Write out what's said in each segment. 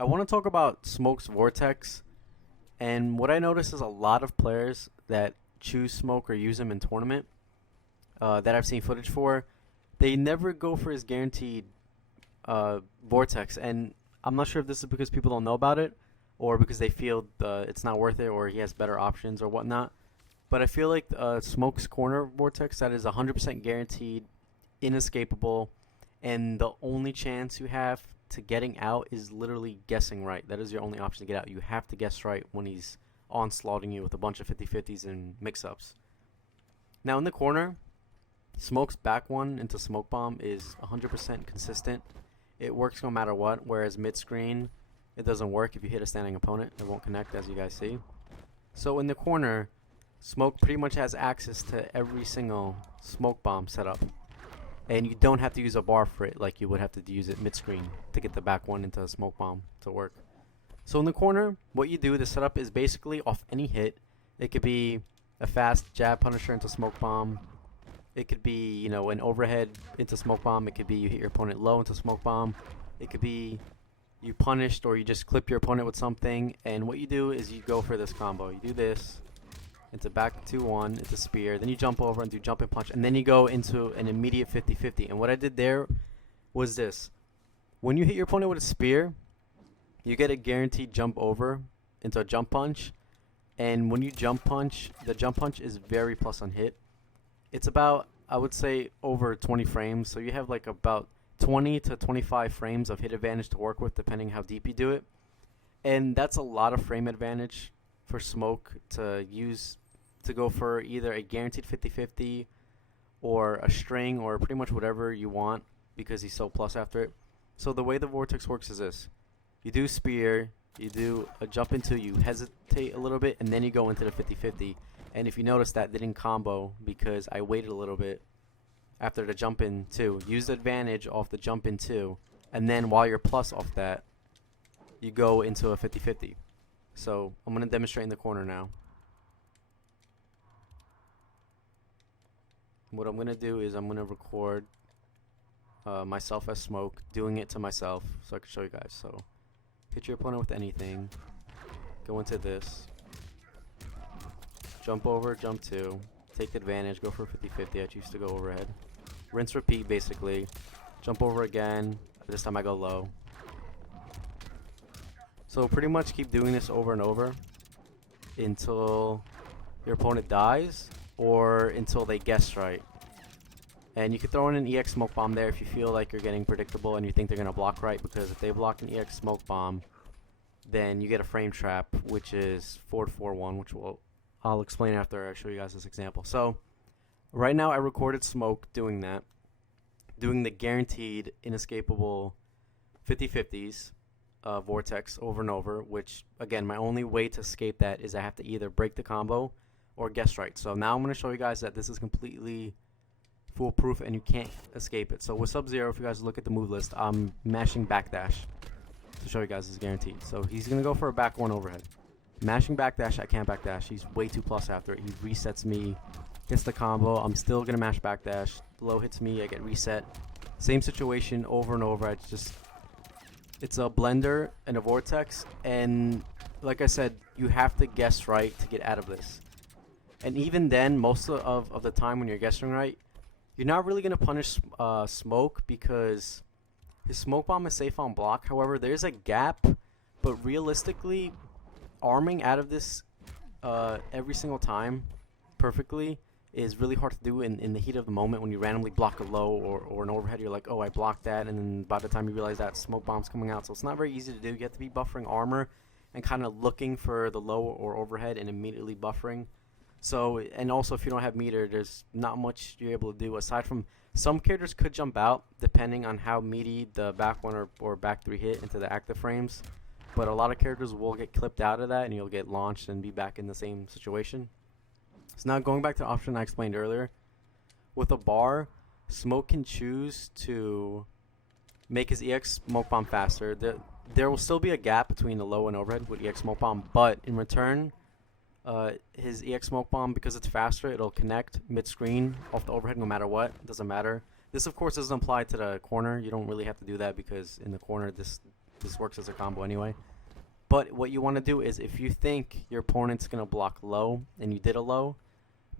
I want to talk about Smoke's Vortex, and what I notice is a lot of players that choose Smoke or use him in tournament that I've seen footage for, they never go for his guaranteed Vortex, and I'm not sure if this is because people don't know about it, or because they feel it's not worth it, or he has better options or whatnot. But I feel like Smoke's Corner Vortex that is 100% guaranteed, inescapable, and the only chance you have to getting out is literally guessing right. That is your only option to get out. You have to guess right when he's onslaughting you with a bunch of 50-50s and mix-ups. Now in the corner, Smoke's back one into Smoke Bomb is 100% consistent. It works no matter what, whereas mid-screen, it doesn't work if you hit a standing opponent. It won't connect, as you guys see. So in the corner, Smoke pretty much has access to every single Smoke Bomb setup. And you don't have to use a bar for it like you would have to use it mid-screen to get the back one into a Smoke Bomb to work. So in the corner, what you do, the setup is basically off any hit. It could be a fast jab punisher into Smoke Bomb. It could be, an overhead into Smoke Bomb. It could be you hit your opponent low into Smoke Bomb. It could be you punished or you just clip your opponent with something. And what you do is you go for this combo. You do this into back 2-1, into spear. Then you jump over and do jump and punch. And then you go into an immediate 50-50. And what I did there was this. When you hit your opponent with a spear, you get a guaranteed jump over into a jump punch. And when you jump punch, the jump punch is very plus on hit. It's about, I would say, over 20 frames. So you have like about 20 to 25 frames of hit advantage to work with, depending how deep you do it. And that's a lot of frame advantage for Smoke to use to go for either a guaranteed 50-50 or a string or pretty much whatever you want because he's so plus after it. So the way the Vortex works is this. You do spear, you do a jump into, you hesitate a little bit, and then you go into the 50-50. And if you notice that didn't combo because I waited a little bit after the jump in 2. Use the advantage off the jump in 2. And then while you're plus off that, you go into a 50-50. So I'm going to demonstrate in the corner now. What I'm going to do is I'm going to record myself as Smoke, doing it to myself so I can show you guys. So hit your opponent with anything. Go into this. Jump over, jump 2, take the advantage, go for 50-50. I choose to go overhead. Rinse, repeat, basically. Jump over again. This time I go low. So pretty much keep doing this over and over until your opponent dies or until they guess right. And you can throw in an EX Smoke Bomb there if you feel like you're getting predictable and you think they're going to block right, because if they block an EX Smoke Bomb, then you get a frame trap, which is 4-4-1, which I'll explain after I show you guys this example. So right now I recorded Smoke doing that, doing the guaranteed inescapable 50-50s Vortex over and over, which again, my only way to escape that is I have to either break the combo or guess right. So now I'm going to show you guys that this is completely foolproof and you can't escape it. So with Sub-Zero, if you guys look at the move list, I'm mashing backdash to show you guys this is guaranteed. So he's going to go for a back 1 overhead. Mashing backdash, I can't backdash. He's way too plus after it. He resets me, hits the combo. I'm still going to mash backdash. Low hits me, I get reset. Same situation over and over. It's a blender and a Vortex. And like I said, you have to guess right to get out of this. And even then, most of the time when you're guessing right, you're not really going to punish Smoke because his Smoke Bomb is safe on block. However, there's a gap, but realistically, arming out of this every single time perfectly is really hard to do in the heat of the moment when you randomly block a low or an overhead. You're like, oh, I blocked that, and then by the time you realize that Smoke Bomb's coming out. So it's not very easy to do. You have to be buffering armor and kind of looking for the low or overhead and immediately buffering. So, and also if you don't have meter, there's not much you're able to do aside from some characters could jump out depending on how meaty the back 1 or back 3 hit into the active frames. But a lot of characters will get clipped out of that and you'll get launched and be back in the same situation. So now going back to the option I explained earlier. With a bar, Smoke can choose to make his EX Smoke Bomb faster. There will still be a gap between the low and overhead with EX Smoke Bomb, but in return, his EX Smoke Bomb, because it's faster, it'll connect mid-screen off the overhead no matter what. It doesn't matter. This, of course, doesn't apply to the corner. You don't really have to do that because in the corner, this works as a combo anyway. But what you want to do is, if you think your opponent's going to block low, and you did a low,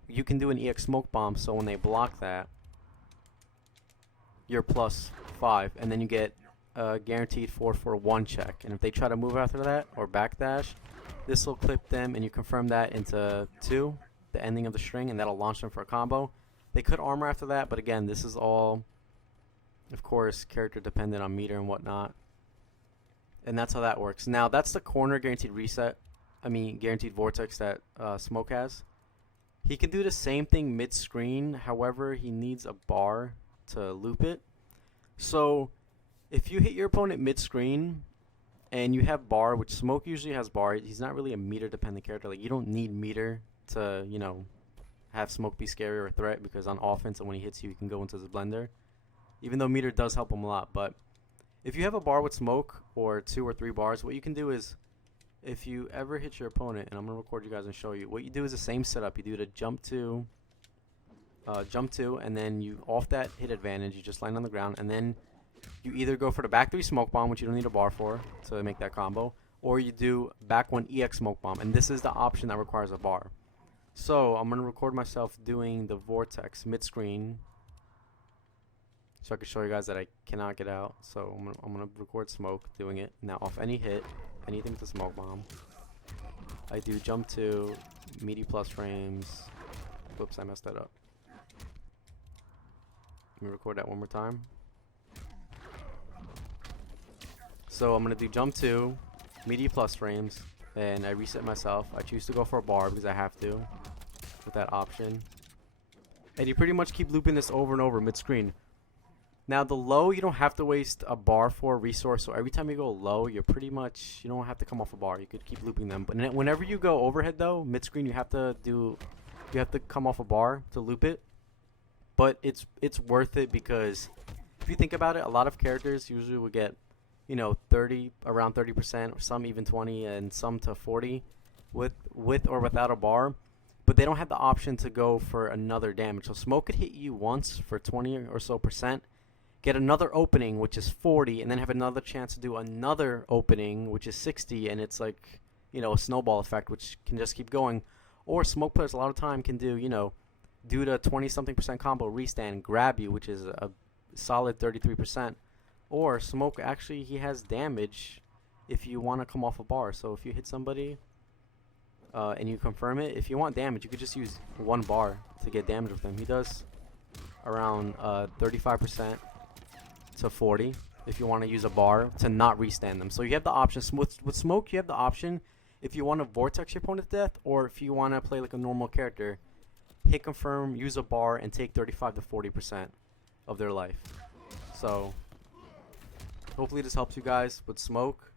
you can do an EX smoke bomb, so when they block that, you're +5, and then you get a guaranteed 4 for 1 check. And if they try to move after that, or backdash, this will clip them, and you confirm that into 2, the ending of the string, and that'll launch them for a combo. They could armor after that, but again, this is all, of course, character dependent on meter and whatnot. And that's how that works. Now, that's the corner guaranteed reset. Guaranteed vortex that Smoke has. He can do the same thing mid-screen. However, he needs a bar to loop it. So, if you hit your opponent mid-screen and you have bar, which Smoke usually has bar, he's not really a meter-dependent character. Like, you don't need meter to, have Smoke be scary or a threat, because on offense and when he hits you, he can go into his blender. Even though meter does help him a lot. But if you have a bar with Smoke, or 2 or 3 bars, what you can do is, if you ever hit your opponent, and I'm going to record you guys and show you, what you do is the same setup. You do the jump 2, and then you off that hit advantage, you just land on the ground, and then you either go for the back 3 smoke bomb, which you don't need a bar for to make that combo, or you do back 1 EX smoke bomb, and this is the option that requires a bar. So I'm going to record myself doing the vortex mid-screen, so I can show you guys that I cannot get out. So I'm gonna record Smoke doing it. Now off any hit, anything with the smoke bomb, I do jump 2, meaty plus frames. Whoops, I messed that up. Let me record that one more time. So I'm gonna do jump 2, meaty plus frames, and I reset myself. I choose to go for a bar because I have to with that option. And you pretty much keep looping this over and over mid-screen. Now the low, you don't have to waste a bar for a resource, so every time you go low, you don't have to come off a bar. You could keep looping them. But whenever you go overhead though, mid-screen, you have to come off a bar to loop it. But it's worth it, because if you think about it, a lot of characters usually will get, around 30%, or some even 20, and some to 40 with or without a bar. But they don't have the option to go for another damage. So Smoke could hit you once for 20 or so percent, get another opening, which is 40, and then have another chance to do another opening, which is 60, and it's like, a snowball effect, which can just keep going. Or Smoke players a lot of time can do, do the 20-something% combo, restand, grab you, which is a solid 33%. Or Smoke, actually, he has damage if you want to come off a bar. So if you hit somebody and you confirm it, if you want damage, you could just use 1 bar to get damage with him. He does around 35% to 40 if you want to use a bar to not restand them. So you have the option. With Smoke, you have the option if you want to vortex your opponent to death, or if you want to play like a normal character, hit confirm, use a bar, and take 35 to 40% of their life. So hopefully this helps you guys with Smoke.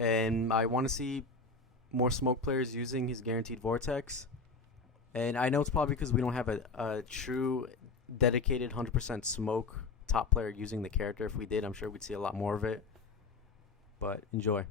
And I want to see more Smoke players using his guaranteed vortex. And I know it's probably because we don't have a true dedicated 100% Smoke top player using the character. If we did, I'm sure we'd see a lot more of it. But enjoy.